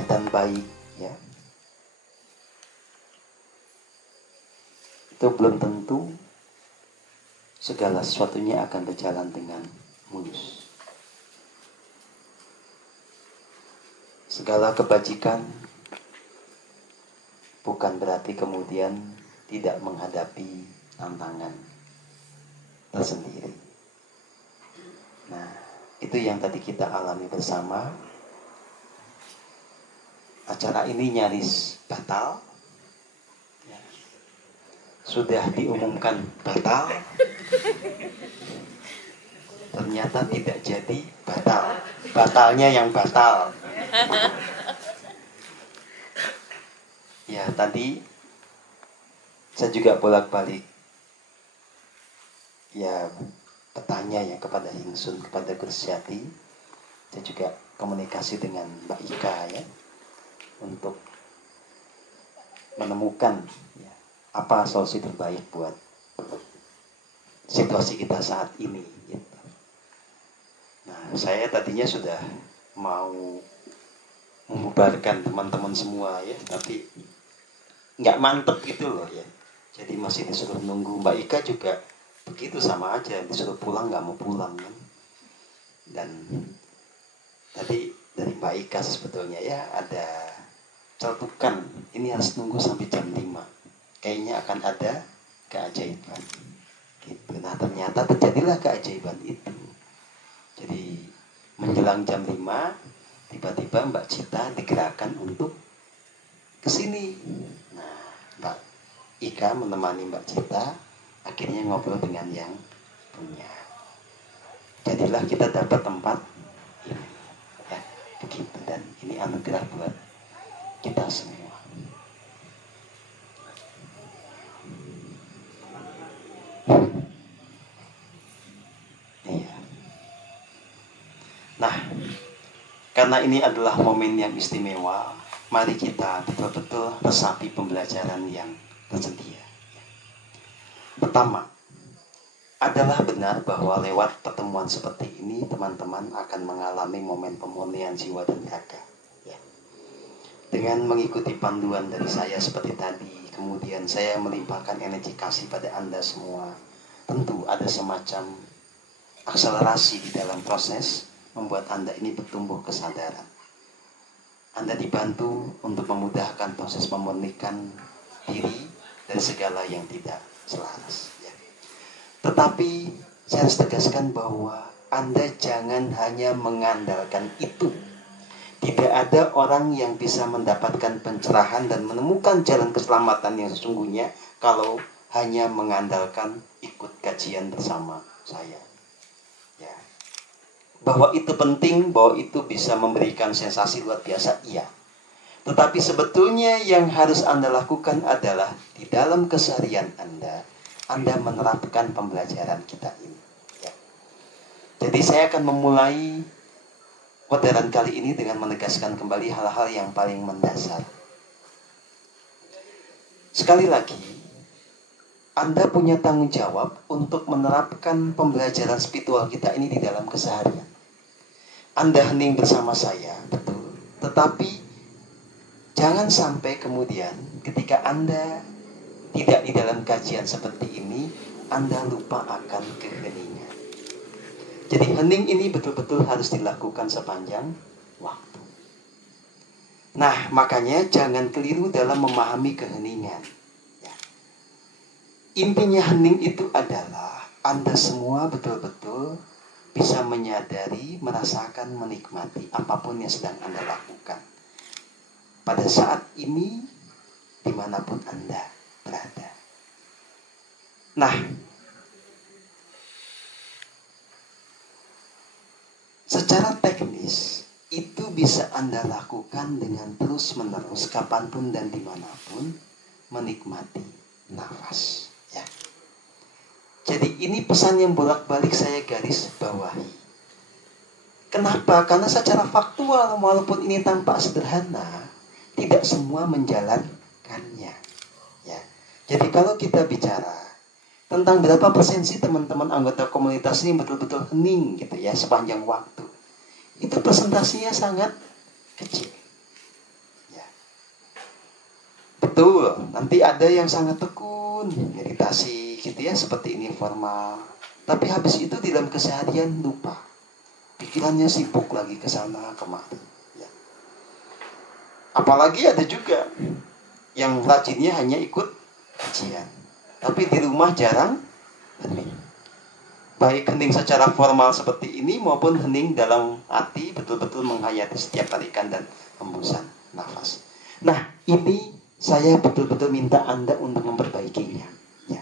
niatan baik, ya, itu belum tentu segala sesuatunya akan berjalan dengan mulus. Segala kebajikan bukan berarti kemudian tidak menghadapi tantangan tersendiri. Nah, itu yang tadi kita alami bersama. Acara ini nyaris batal, sudah diumumkan batal, ternyata tidak jadi batal. Batalnya yang batal. Ya, tadi saya juga bolak-balik ya bertanya ya kepada Hingsun, kepada Gurusyati. Saya juga komunikasi dengan Mbak Ika ya, untuk menemukan ya, apa solusi terbaik buat situasi kita saat ini gitu. Nah, saya tadinya sudah mau membubarkan teman-teman semua ya, tapi nggak mantep gitu loh ya. Jadi masih disuruh nunggu. Mbak Ika juga begitu, sama aja, disuruh pulang nggak mau pulang kan. Dan tadi dari Mbak Ika sebetulnya ya ada celetukan, ini harus nunggu sampai jam 5. Kayaknya akan ada keajaiban. Gitu. Nah, ternyata terjadilah keajaiban itu. Jadi menjelang jam 5, tiba-tiba Mbak Cita digerakkan untuk kesini. Nah, Mbak Ika menemani Mbak Cita, akhirnya ngobrol dengan yang punya. Jadilah kita dapat tempat ini. Ya, begitu. Dan ini anugerah buat kita semua. Iya. Nah, karena ini adalah momen yang istimewa, mari kita betul-betul resapi pembelajaran yang tersedia. Pertama, adalah benar bahwa lewat pertemuan seperti ini teman-teman akan mengalami momen pemurnian jiwa dan raga. Dengan mengikuti panduan dari saya seperti tadi, kemudian saya melimpahkan energi kasih pada Anda semua. Tentu ada semacam akselerasi di dalam proses membuat Anda ini bertumbuh kesadaran. Anda dibantu untuk memudahkan proses memurnikan diri dari segala yang tidak selaras. Ya. Tetapi saya harus tegaskan bahwa Anda jangan hanya mengandalkan itu. Tidak ada orang yang bisa mendapatkan pencerahan dan menemukan jalan keselamatan yang sesungguhnya kalau hanya mengandalkan ikut kajian bersama saya. Ya. Bahwa itu penting, bahwa itu bisa memberikan sensasi luar biasa, iya. Tetapi sebetulnya yang harus Anda lakukan adalah di dalam keseharian Anda menerapkan pembelajaran kita ini. Ya. Jadi saya akan memulai orderan kali ini dengan menegaskan kembali hal-hal yang paling mendasar. Sekali lagi, Anda punya tanggung jawab untuk menerapkan pembelajaran spiritual kita ini di dalam keseharian. Anda hening bersama saya, betul. Tetapi jangan sampai kemudian ketika Anda tidak di dalam kajian seperti ini, Anda lupa akan keheningan. Jadi hening ini betul-betul harus dilakukan sepanjang waktu. Nah, makanya jangan keliru dalam memahami keheningan. Ya. Intinya hening itu adalah Anda semua betul-betul bisa menyadari, merasakan, menikmati apapun yang sedang Anda lakukan. Pada saat ini, dimanapun Anda berada. Nah, secara teknis, itu bisa Anda lakukan dengan terus-menerus, kapanpun dan dimanapun, menikmati nafas. Ya. Jadi ini pesan yang bolak-balik saya garis bawahi. Kenapa? Karena secara faktual, walaupun ini tampak sederhana, tidak semua menjalankannya. Ya. Jadi kalau kita bicara tentang berapa persen sih teman-teman anggota komunitas ini betul-betul hening gitu ya sepanjang waktu, itu presentasinya sangat kecil. Betul, nanti ada yang sangat tekun, meditasi gitu ya, seperti ini formal. Tapi habis itu di dalam keseharian lupa. Pikirannya sibuk lagi ke sana kemari. Ya. Apalagi ada juga yang rajinnya hanya ikut kajian. Tapi di rumah jarang hening. Baik hening secara formal seperti ini maupun hening dalam hati betul-betul menghayati setiap tarikan dan hembusan nafas. Nah, ini saya betul-betul minta Anda untuk memperbaikinya. Ya.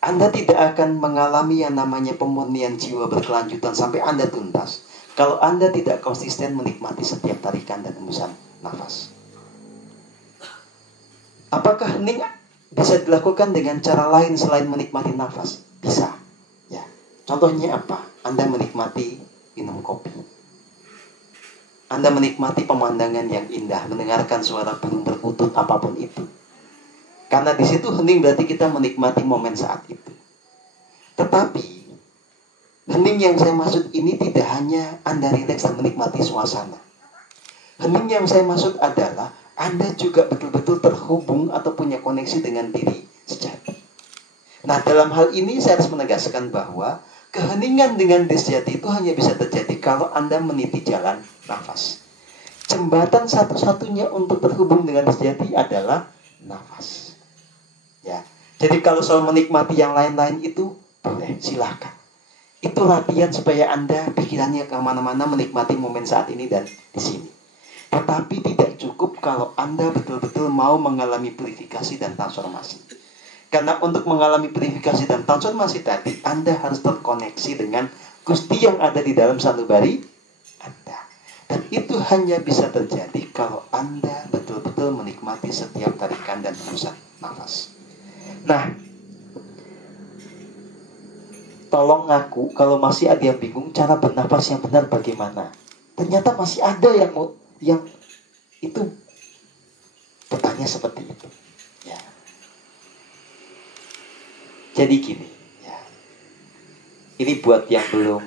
Anda tidak akan mengalami yang namanya pemurnian jiwa berkelanjutan sampai Anda tuntas kalau Anda tidak konsisten menikmati setiap tarikan dan hembusan nafas. Apakah hening bisa dilakukan dengan cara lain selain menikmati nafas? Bisa. Ya. Contohnya apa? Anda menikmati minum kopi. Anda menikmati pemandangan yang indah, mendengarkan suara burung berkutut apapun itu. Karena di situ hening berarti kita menikmati momen saat itu. Tetapi hening yang saya maksud ini tidak hanya Anda rileks dan menikmati suasana. Hening yang saya maksud adalah Anda juga betul-betul terhubung atau punya koneksi dengan diri sejati. Nah, dalam hal ini saya harus menegaskan bahwa keheningan dengan diri sejati itu hanya bisa terjadi kalau Anda meniti jalan nafas. Jembatan satu-satunya untuk terhubung dengan sejati adalah nafas. Ya. Jadi kalau soal menikmati yang lain-lain itu boleh, silahkan. Itu latihan supaya Anda pikirannya kemana-mana menikmati momen saat ini dan di sini. Tetapi tidak cukup kalau Anda betul-betul mau mengalami purifikasi dan transformasi. Karena untuk mengalami purifikasi dan transformasi tadi, Anda harus terkoneksi dengan Gusti yang ada di dalam sanubari Anda. Dan itu hanya bisa terjadi kalau Anda betul-betul menikmati setiap tarikan dan hembusan nafas. Nah, tolong ngaku kalau masih ada yang bingung cara bernafas yang benar bagaimana. Ternyata masih ada yang itu bertanya seperti itu. Ya. Jadi gini, ya. Ini buat yang belum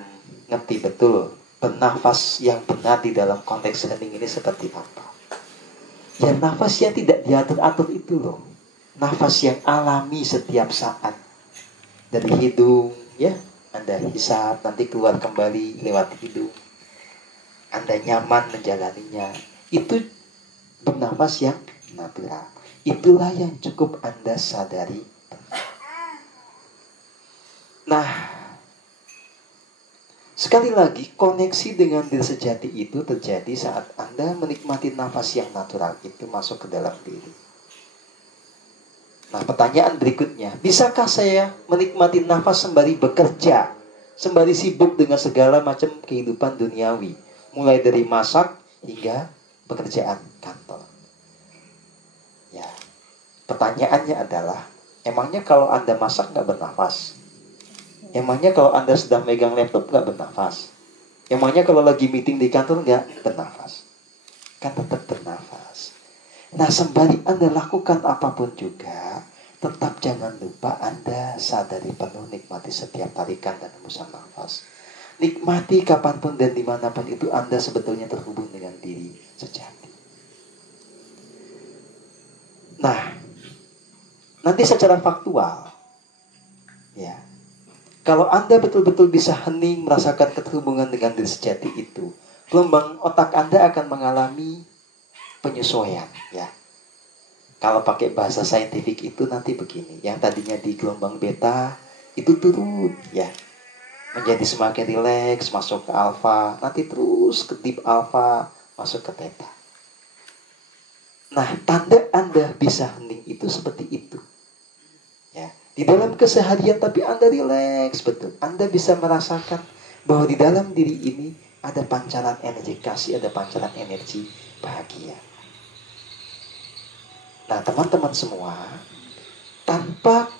ngerti betul bernafas yang benar di dalam konteks hening ini seperti apa. Ya, nafas yang tidak diatur-atur itu loh. Nafas yang alami setiap saat. Dari hidung, ya, Anda hisap, nanti keluar kembali lewat hidung. Anda nyaman menjalaninya. Itu bernafas yang natural. Itulah yang cukup Anda sadari. Nah, sekali lagi, koneksi dengan diri sejati itu terjadi saat Anda menikmati nafas yang natural itu masuk ke dalam diri. Nah, pertanyaan berikutnya, bisakah saya menikmati nafas sembari bekerja, sembari sibuk dengan segala macam kehidupan duniawi, mulai dari masak hingga pekerjaan kantor? Ya, pertanyaannya adalah, emangnya kalau Anda masak nggak bernafas? Emangnya kalau Anda sedang megang laptop nggak bernafas? Emangnya kalau lagi meeting di kantor nggak bernafas? Kan tetap bernafas. Nah, sembari Anda lakukan apapun juga, tetap jangan lupa Anda sadari penuh nikmati setiap tarikan dan hembusan nafas. Nikmati kapanpun dan dimanapun itu Anda sebetulnya terhubung dengan diri sejati. Nah, nanti secara faktual, ya, kalau Anda betul-betul bisa hening merasakan keterhubungan dengan diri sejati itu, gelombang otak Anda akan mengalami penyesuaian, ya. Kalau pakai bahasa saintifik itu nanti begini, yang tadinya di gelombang beta itu turun, ya, menjadi semakin rileks, masuk ke alfa, nanti terus ke deep alfa, masuk ke theta. Nah, tanda Anda bisa hening itu seperti itu, ya. Di dalam keseharian tapi Anda rileks betul. Anda bisa merasakan bahwa di dalam diri ini ada pancaran energi kasih, ada pancaran energi bahagia. Nah, teman-teman semua, tanpa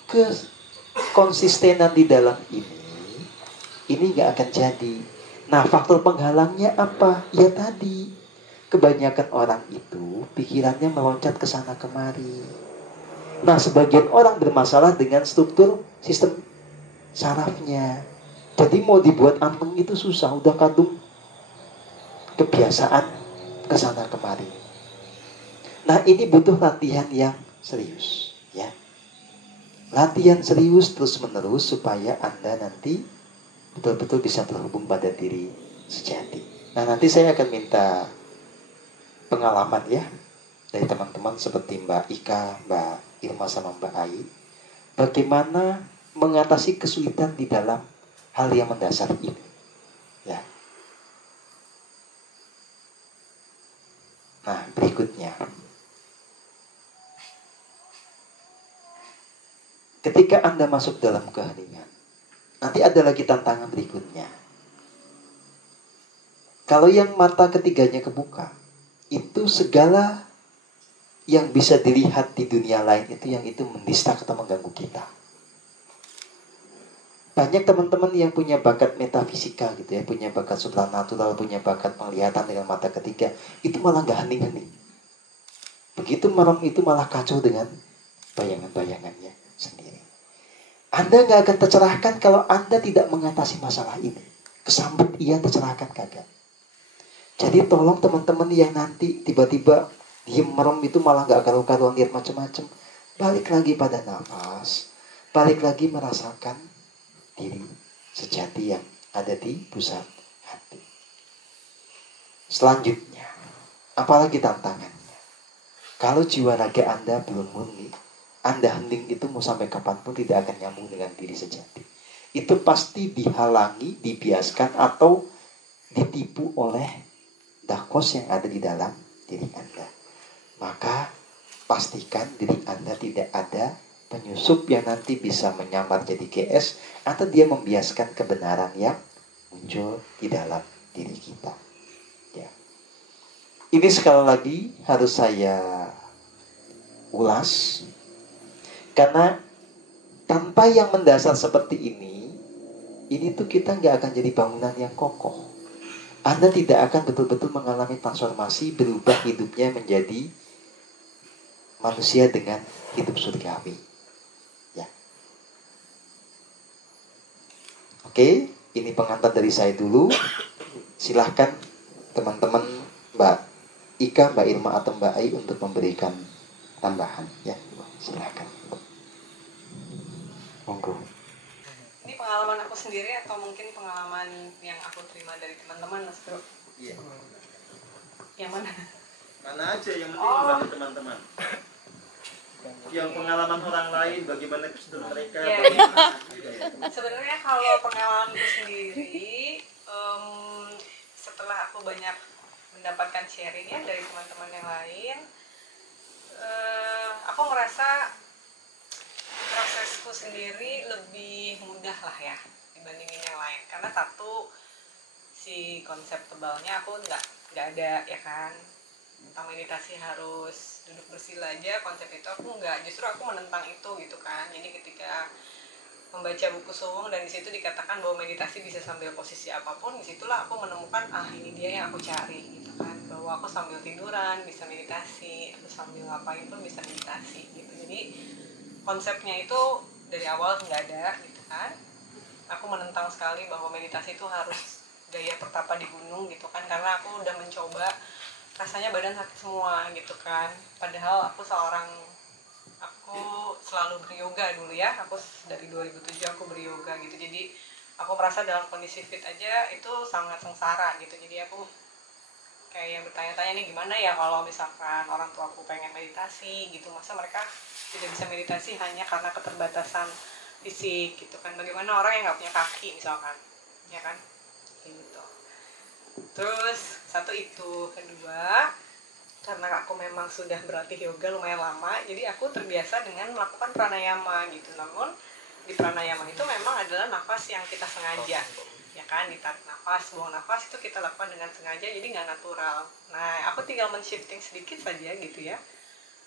konsistenan di dalam ini gak akan jadi. Nah, faktor penghalangnya apa? Ya tadi, kebanyakan orang itu pikirannya meloncat ke sana kemari. Nah, sebagian orang bermasalah dengan struktur sistem sarafnya. Jadi mau dibuat anteng itu susah, udah kadung kebiasaan kesana kemari. Nah, ini butuh latihan yang serius, ya. Latihan serius terus-menerus supaya Anda nanti betul-betul bisa terhubung pada diri sejati. Nah, nanti saya akan minta pengalaman ya dari teman-teman seperti Mbak Ika, Mbak Irma sama Mbak Ai. Bagaimana mengatasi kesulitan di dalam hal yang mendasar ini. Ya. Nah, berikutnya. Ketika Anda masuk dalam keheningan, nanti ada lagi tantangan berikutnya. Kalau yang mata ketiganya kebuka, itu segala yang bisa dilihat di dunia lain itu yang itu mendistak atau mengganggu kita. Banyak teman-teman yang punya bakat metafisika gitu ya, punya bakat supranatural, punya bakat penglihatan dengan mata ketiga, itu malah nggak hening-hening. Begitu merem itu malah kacau dengan bayangan-bayangannya sendiri. Anda nggak akan tercerahkan kalau Anda tidak mengatasi masalah ini. Kesambut iya, tercerahkan kagak. Jadi tolong teman-teman yang nanti tiba-tiba diem merem itu malah nggak karu-karuan lihat macam-macam. Balik lagi pada nafas. Balik lagi merasakan diri sejati yang ada di pusat hati. Selanjutnya, apalagi tantangannya? Kalau jiwa raga Anda belum murni, Anda hening itu mau sampai kapanpun tidak akan nyambung dengan diri sejati. Itu pasti dihalangi, dibiaskan, atau ditipu oleh dakos yang ada di dalam diri Anda. Maka pastikan diri Anda tidak ada penyusup yang nanti bisa menyamar jadi GS, atau dia membiaskan kebenaran yang muncul di dalam diri kita. Ya. Ini sekali lagi harus saya ulas, karena tanpa yang mendasar seperti ini tuh kita nggak akan jadi bangunan yang kokoh. Anda tidak akan betul-betul mengalami transformasi, berubah hidupnya menjadi manusia dengan hidup surgawi. Ya. Oke, ini pengantar dari saya dulu. Silahkan teman-teman Mbak Ika, Mbak Irma, atau Mbak Ai untuk memberikan tambahan. Ya, silahkan. Monggo. Ini pengalaman aku sendiri atau mungkin pengalaman yang aku terima dari teman-teman, Mas Bro? Iya. Yang mana? Mana aja yang penting membantu teman-teman. Yang pengalaman orang lain, bagaimana kesulitan mereka. Ya. Sebenarnya kalau pengalamanku sendiri, setelah aku banyak mendapatkan sharing ya dari teman-teman yang lain, aku merasa prosesku sendiri lebih mudah lah ya dibandingin yang lain, karena satu, si konsep tebalnya aku nggak ada ya kan, tentang meditasi harus duduk bersila aja, konsep itu aku nggak, justru aku menentang itu gitu kan. Jadi ketika membaca buku Suwung dan disitu dikatakan bahwa meditasi bisa sambil posisi apapun, disitulah aku menemukan ini dia yang aku cari gitu kan, bahwa aku sambil tiduran bisa meditasi, aku sambil ngapain pun bisa meditasi gitu. Jadi konsepnya itu dari awal nggak ada gitu kan. Aku menentang sekali bahwa meditasi itu harus gaya pertapa di gunung gitu kan, karena aku udah mencoba, rasanya badan sakit semua gitu kan. Padahal aku selalu beryoga dulu ya, aku dari 2007 aku beryoga gitu. Jadi aku merasa dalam kondisi fit aja itu sangat sengsara gitu. Jadi aku kayak bertanya-tanya nih, gimana ya kalau misalkan orang tua aku pengen meditasi gitu, masa mereka tidak bisa meditasi hanya karena keterbatasan fisik gitu kan. Bagaimana orang yang nggak punya kaki misalkan, ya kan, gitu. Terus satu itu, kedua, karena aku memang sudah berlatih yoga lumayan lama, jadi aku terbiasa dengan melakukan pranayama gitu. Namun di pranayama itu memang adalah nafas yang kita sengaja, ya kan, ditarik nafas, buang nafas itu kita lakukan dengan sengaja, jadi nggak natural. Nah, aku tinggal men-shifting sedikit saja gitu ya.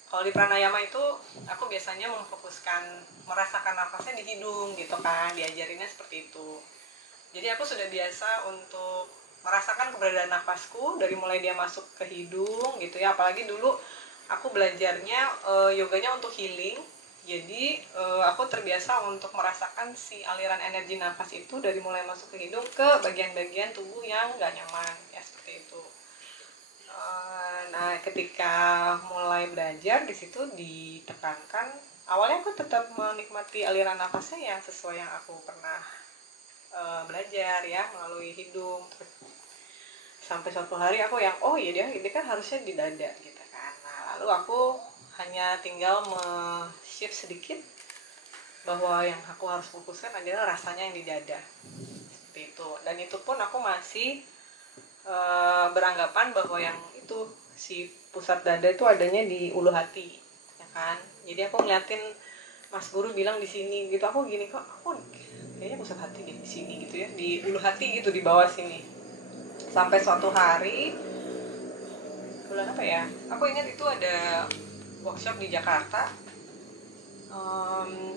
Kalau di pranayama itu aku biasanya memfokuskan merasakan nafasnya di hidung gitu kan, diajarinnya seperti itu. Jadi aku sudah biasa untuk merasakan keberadaan nafasku dari mulai dia masuk ke hidung gitu ya. Apalagi dulu aku belajarnya yoganya untuk healing. Jadi aku terbiasa untuk merasakan si aliran energi nafas itu dari mulai masuk ke hidung ke bagian-bagian tubuh yang nggak nyaman ya, seperti itu. Nah, ketika mulai belajar di situ ditekankan, awalnya aku tetap menikmati aliran nafasnya yang sesuai yang aku pernah belajar ya, melalui hidung. Terus sampai suatu hari aku yang oh iya dia ini kan harusnya di dada gitu kan. Nah, lalu aku hanya tinggal shift sedikit bahwa yang aku harus fokuskan adalah rasanya yang di dada. Seperti itu. Dan itu pun aku masih beranggapan bahwa yang itu si pusat dada itu adanya di ulu hati, ya kan? Jadi aku ngeliatin Mas Guru bilang di sini gitu, aku gini kok, aku kayaknya pusat hati di sini gitu ya, di ulu hati gitu di bawah sini. Sampai suatu hari bulan apa ya? Aku ingat itu ada workshop di Jakarta.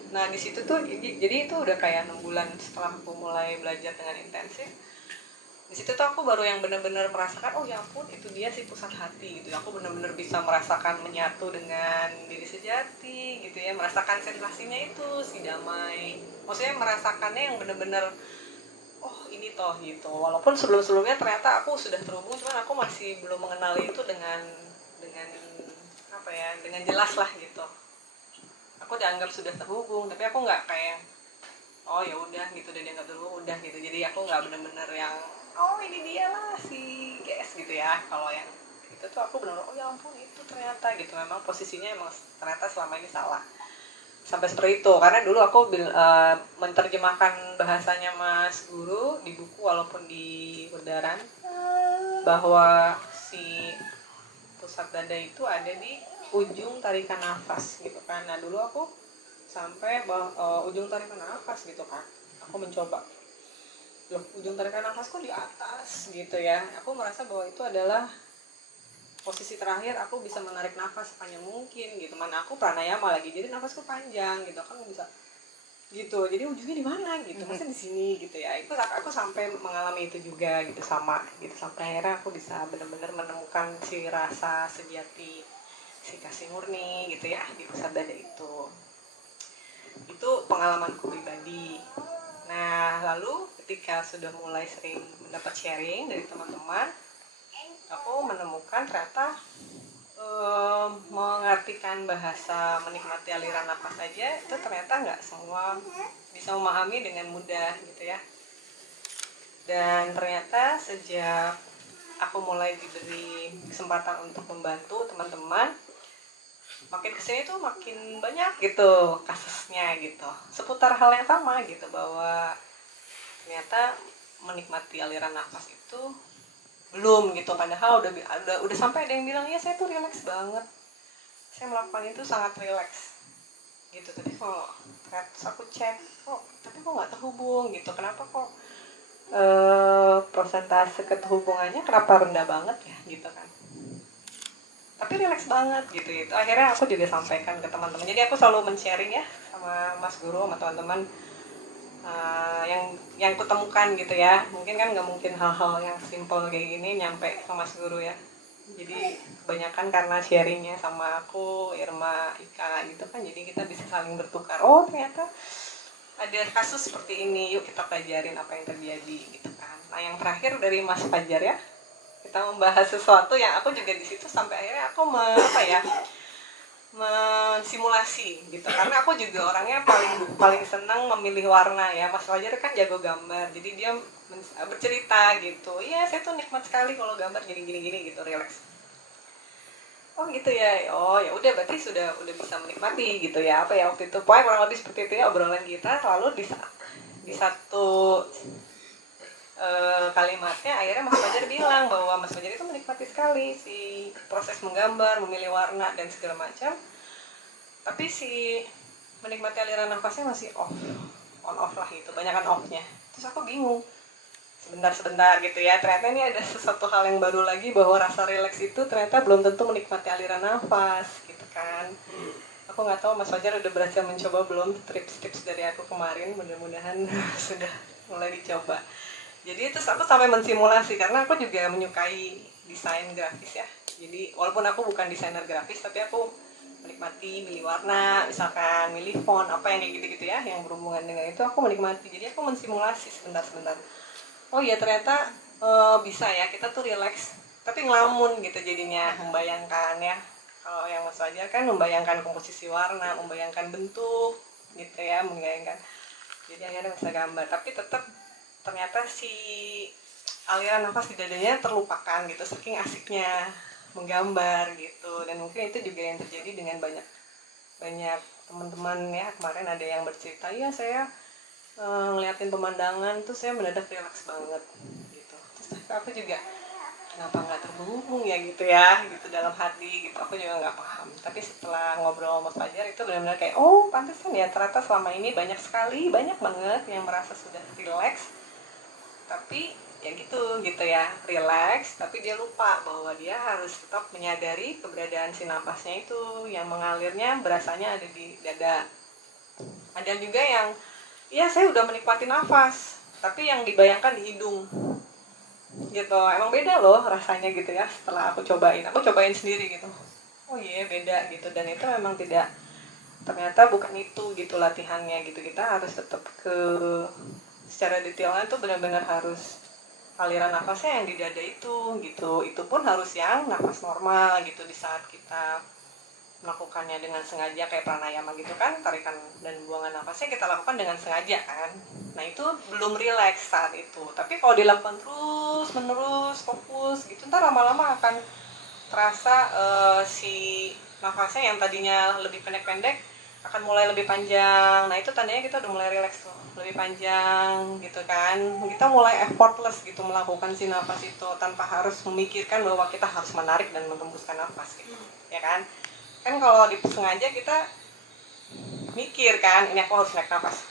Nah di situ tuh, jadi itu udah kayak 6 bulan setelah aku mulai belajar dengan intensif. Di situ tuh aku baru yang benar-benar merasakan oh ya ampun itu dia sih pusat hati gitu. Aku benar-benar bisa merasakan menyatu dengan diri sejati gitu ya, merasakan sensasinya itu si damai. Maksudnya merasakannya yang benar-benar oh ini toh gitu. Walaupun sebelum-sebelumnya ternyata aku sudah terhubung, cuman aku masih belum mengenali itu dengan apa ya, dengan jelas lah gitu. Aku dianggap sudah terhubung, tapi aku nggak kayak oh ya udah gitu udah dianggap terhubung udah gitu. Jadi aku nggak benar-benar yang oh ini dia lah si GS gitu ya. Kalau yang itu tuh aku benar oh ya ampun itu ternyata gitu, memang posisinya emang ternyata selama ini salah sampai seperti itu. Karena dulu aku menerjemahkan bahasanya Mas Guru di buku walaupun di Udaran bahwa si pusat dada itu ada di ujung tarikan nafas gitu kan. Nah dulu aku sampai ujung tarikan nafas gitu kan, aku mencoba loh ujung tarikan nafas kok di atas gitu ya. Aku merasa bahwa itu adalah posisi terakhir aku bisa menarik nafas sepanjang mungkin gitu. Mana aku pranayama lagi jadi nafasku panjang gitu kan bisa gitu. Jadi ujungnya di mana gitu, masa di sini gitu ya. Aku sampai mengalami itu juga gitu sama gitu sampai akhirnya aku bisa benar-benar menemukan si rasa sejati si kasih murni gitu ya di pusat dada itu. Itu pengalamanku pribadi. Nah lalu ketika sudah mulai sering mendapat sharing dari teman-teman, aku menemukan ternyata mengartikan bahasa menikmati aliran nafas saja itu ternyata nggak semua bisa memahami dengan mudah gitu ya. Dan ternyata sejak aku mulai diberi kesempatan untuk membantu teman-teman, makin kesini tuh makin banyak gitu kasusnya gitu seputar hal yang sama gitu, bahwa ternyata menikmati aliran nafas itu belum gitu. Padahal udah sampai ada yang bilang ya saya tuh relax banget, saya melakukan itu sangat relax gitu. Tapi kalau terus aku cek tapi kok nggak terhubung gitu, kenapa kok persentase keterhubungannya kenapa rendah banget ya gitu kan, tapi relax banget gitu. Itu akhirnya aku juga sampaikan ke teman-teman. Jadi aku selalu men-sharing ya sama Mas Guru sama teman-teman yang kutemukan gitu ya. Mungkin kan nggak mungkin hal-hal yang simple kayak gini nyampe ke Mas Guru ya. Jadi kebanyakan karena sharingnya sama aku, Irma, Ika gitu kan, jadi kita bisa saling bertukar. Oh ternyata ada kasus seperti ini, yuk kita pelajarin apa yang terjadi gitu kan. Nah yang terakhir dari Mas Fajar ya, kita membahas sesuatu yang aku juga di situ sampai akhirnya aku mensimulasi gitu, karena aku juga orangnya paling senang memilih warna ya. Mas Fajar kan jago gambar, jadi dia bercerita gitu, iya saya tuh nikmat sekali kalau gambar gini gitu, relax. Oh gitu ya, oh ya udah berarti sudah bisa menikmati gitu ya. Apa ya waktu itu pokoknya kurang lebih seperti itu ya obrolan kita. Selalu di satu kalimatnya akhirnya Mas Fajar bilang bahwa Mas Fajar itu menikmati sekali si proses menggambar, memilih warna dan segala macam, tapi si menikmati aliran nafasnya masih on off lah gitu, banyakan off-nya. Terus aku bingung sebentar gitu ya, ternyata ini ada sesuatu hal yang baru lagi, bahwa rasa rileks itu ternyata belum tentu menikmati aliran nafas gitu kan. Aku nggak tahu Mas Fajar udah berhasil mencoba belum tips dari aku kemarin, mudah-mudahan sudah mulai dicoba. Jadi terus aku sampai mensimulasi, karena aku juga menyukai desain grafis ya. Jadi walaupun aku bukan desainer grafis, tapi aku menikmati milih warna, misalkan milih font, apa yang kayak gitu-gitu ya, yang berhubungan dengan itu aku menikmati. Jadi aku mensimulasi sebentar. Oh iya ternyata bisa ya kita tuh relax tapi ngelamun gitu jadinya, membayangkan ya. Kalau yang Mas Fajar kan membayangkan komposisi warna, membayangkan bentuk gitu ya, membayangkan, jadi akhirnya bisa gambar, tapi tetap ternyata si aliran nafas di dadanya terlupakan gitu saking asiknya menggambar gitu. Dan mungkin itu juga yang terjadi dengan banyak banyak teman-teman ya. Kemarin ada yang bercerita, ya saya ngeliatin pemandangan tuh saya mendadak rileks banget gitu. Terus aku juga, kenapa nggak terhubung ya gitu ya, gitu dalam hati gitu. Aku juga nggak paham, tapi setelah ngobrol sama Mas Fajar itu benar-benar kayak, oh pantesan ya, ternyata selama ini banyak sekali, banyak banget yang merasa sudah rileks, tapi ya gitu gitu ya, rileks, tapi dia lupa bahwa dia harus tetap menyadari keberadaan si napasnya itu yang mengalirnya berasanya ada di dada. Ada juga yang, ya saya udah menikmati nafas, tapi yang dibayangkan di hidung gitu. Emang beda loh rasanya gitu ya, setelah aku cobain sendiri gitu. Oh iya beda gitu. Dan itu memang tidak, ternyata bukan itu gitu latihannya gitu. Kita harus tetap ke secara detailnya tuh benar-benar harus aliran nafasnya yang di dada itu gitu. Itu pun harus yang nafas normal gitu. Di saat kita melakukannya dengan sengaja kayak pranayama gitu kan, tarikan dan buangan nafasnya kita lakukan dengan sengaja kan. Nah itu belum rileks saat itu. Tapi kalau dilakukan terus menerus fokus gitu, ntar lama-lama akan terasa si nafasnya yang tadinya lebih pendek-pendek akan mulai lebih panjang. Nah itu tandanya kita udah mulai rileks tuh, lebih panjang gitu kan. Kita mulai effortless gitu melakukan si nafas itu tanpa harus memikirkan bahwa kita harus menarik dan menghembuskan nafas gitu, ya kan. Kan kalau disengaja kita mikir kan, ini aku harus naik nafas,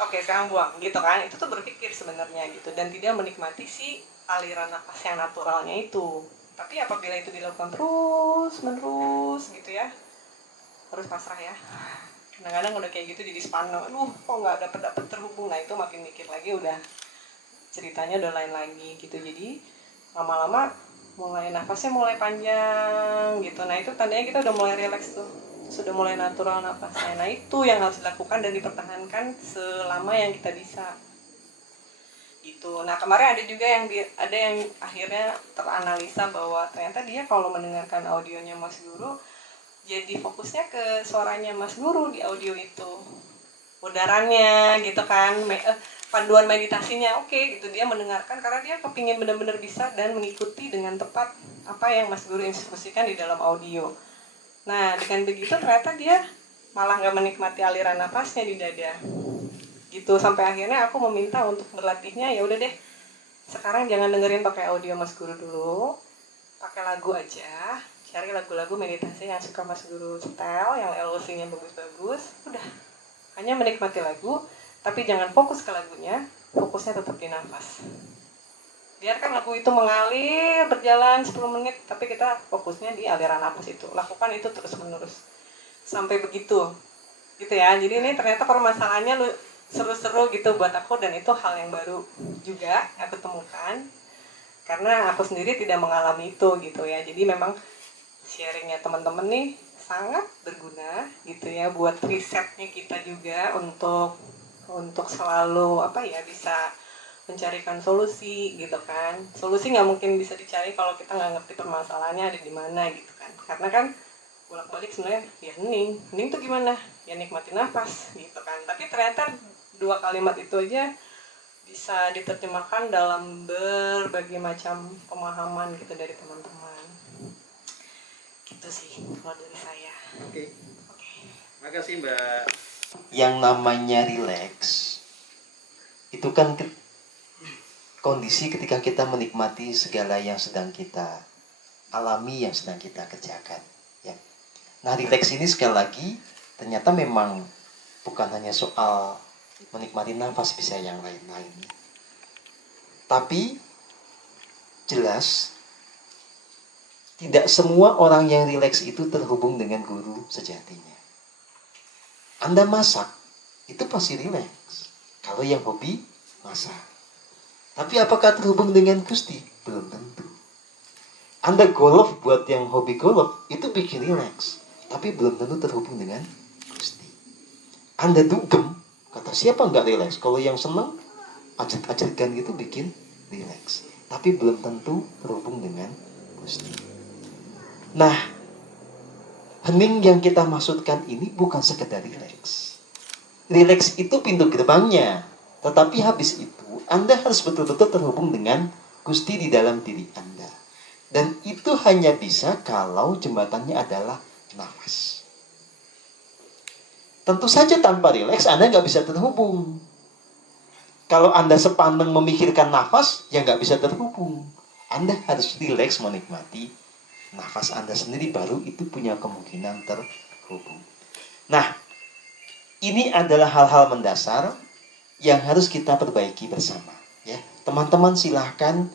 oke sekarang buang gitu kan. Itu tuh berpikir sebenarnya gitu, dan tidak menikmati si aliran nafas yang naturalnya itu. Tapi apabila itu dilakukan terus menerus gitu ya, harus pasrah ya. Kadang-kadang udah kayak gitu jadi spano, aduh kok nggak dapet terhubung. Nah itu makin mikir lagi, udah ceritanya udah lain lagi gitu. Jadi lama-lama mulai nafasnya mulai panjang gitu. Nah itu tandanya kita udah mulai rileks tuh, sudah mulai natural nafasnya. Nah itu yang harus dilakukan dan dipertahankan selama yang kita bisa gitu. Nah kemarin ada juga ada yang akhirnya teranalisa bahwa ternyata dia kalau mendengarkan audionya Mas Guru, jadi fokusnya ke suaranya Mas Guru di audio itu, udaranya gitu kan, panduan meditasinya oke gitu. Dia mendengarkan karena dia kepingin benar-benar bisa dan mengikuti dengan tepat apa yang Mas Guru instruksikan di dalam audio. Nah dengan begitu ternyata dia malah nggak menikmati aliran nafasnya di dada gitu. Sampai akhirnya aku meminta untuk berlatihnya, ya udah deh sekarang jangan dengerin pakai audio Mas Guru dulu, pakai lagu aja, cari lagu-lagu meditasi yang suka Mas Guru setel, yang LOC-nya bagus-bagus. Udah, hanya menikmati lagu, tapi jangan fokus ke lagunya, fokusnya tetap di nafas. Biarkan lagu itu mengalir, berjalan 10 menit, tapi kita fokusnya di aliran nafas itu. Lakukan itu terus-menerus sampai begitu gitu ya. Jadi ini ternyata permasalahannya seru-seru gitu buat aku, dan itu hal yang baru juga aku temukan karena aku sendiri tidak mengalami itu gitu ya. Jadi memang sharingnya teman-teman nih sangat berguna gitu ya buat risetnya kita juga, untuk selalu bisa mencarikan solusi gitu kan. Solusi nggak mungkin bisa dicari kalau kita nggak ngerti permasalahannya ada di mana gitu kan. Karena kan bolak-balik sebenarnya ya hening tuh gimana, ya nikmatin nafas gitu kan. Tapi ternyata 2 kalimat itu aja bisa diterjemahkan dalam berbagai macam pemahaman gitu dari teman-teman. Gitu sih kalau dari saya. Oke. Makasih Mbak. Yang namanya relax itu kan kondisi ketika kita menikmati segala yang sedang kita alami, yang sedang kita kerjakan ya. Nah relax ini sekali lagi ternyata memang bukan hanya soal menikmati nafas, bisa yang lain-lain. Tapi jelas tidak semua orang yang rileks itu terhubung dengan guru sejatinya. Anda masak, itu pasti rileks. Kalau yang hobi masak. Tapi apakah terhubung dengan Gusti? Belum tentu. Anda golf, buat yang hobi golf, itu bikin rileks. Tapi belum tentu terhubung dengan Gusti. Anda dugem, kata siapa nggak rileks? Kalau yang seneng, acet-acetkan gitu bikin rileks. Tapi belum tentu terhubung dengan Gusti. Nah, hening yang kita maksudkan ini bukan sekedar rileks. Rileks itu pintu gerbangnya, tetapi habis itu Anda harus betul-betul terhubung dengan Gusti di dalam diri Anda. Dan itu hanya bisa kalau jembatannya adalah nafas. Tentu saja tanpa rileks Anda nggak bisa terhubung. Kalau Anda sepandang memikirkan nafas, ya nggak bisa terhubung. Anda harus rileks menikmati nafas Anda sendiri, baru itu punya kemungkinan terhubung. Nah, ini adalah hal-hal mendasar yang harus kita perbaiki bersama. Ya, teman-teman silahkan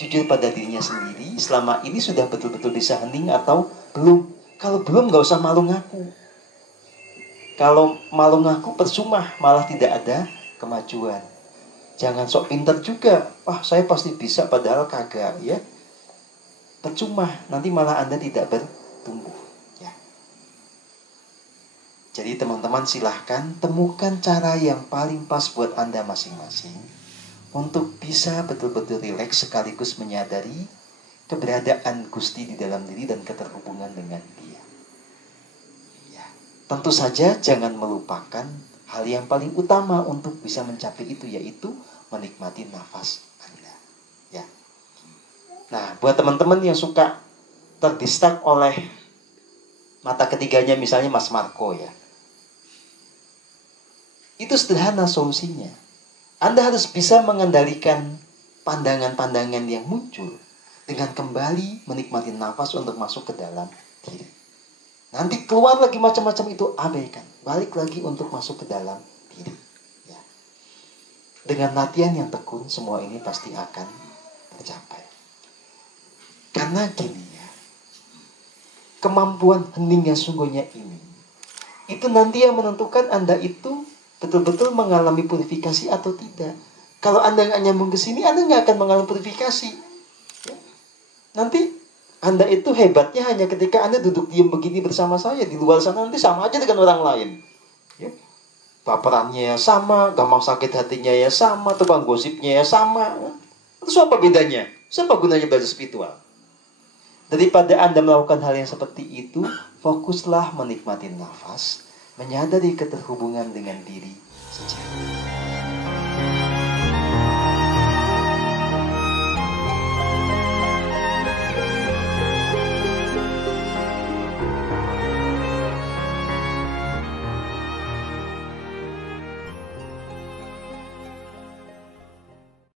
jujur pada dirinya sendiri. Selama ini sudah betul-betul bisa hening atau belum? Kalau belum, nggak usah malu ngaku. Kalau malu ngaku percuma, malah tidak ada kemajuan. Jangan sok pintar juga. Wah, saya pasti bisa, padahal kagak, ya. Percuma, nanti malah Anda tidak bertumbuh, ya. Jadi teman-teman silahkan temukan cara yang paling pas buat Anda masing-masing untuk bisa betul-betul rileks sekaligus menyadari keberadaan Gusti di dalam diri dan keterhubungan dengan Dia. Ya, tentu saja jangan melupakan hal yang paling utama untuk bisa mencapai itu, yaitu menikmati nafas Anda. Ya. Nah, buat teman-teman yang suka terdistak oleh mata ketiganya, misalnya Mas Marco, ya, itu sederhana solusinya. Anda harus bisa mengendalikan pandangan-pandangan yang muncul dengan kembali menikmati nafas untuk masuk ke dalam diri. Nanti keluar lagi macam-macam, itu abaikan. Balik lagi untuk masuk ke dalam diri. Ya. Dengan latihan yang tekun, semua ini pasti akan tercapai. Karena gini ya, kemampuan hening yang sungguhnya ini, itu nanti yang menentukan Anda itu betul-betul mengalami purifikasi atau tidak. Kalau Anda nggak nyambung ke sini, Anda nggak akan mengalami purifikasi. Ya. Nanti Anda itu hebatnya hanya ketika Anda duduk diam begini bersama saya. Di luar sana nanti sama aja dengan orang lain. Ya. Baperannya ya sama, gampang sakit hatinya ya sama, tukang gosipnya ya sama. Terus apa bedanya? Siapa gunanya belajar spiritual? Daripada Anda melakukan hal yang seperti itu, fokuslah menikmati nafas, menyadari keterhubungan dengan diri sejati.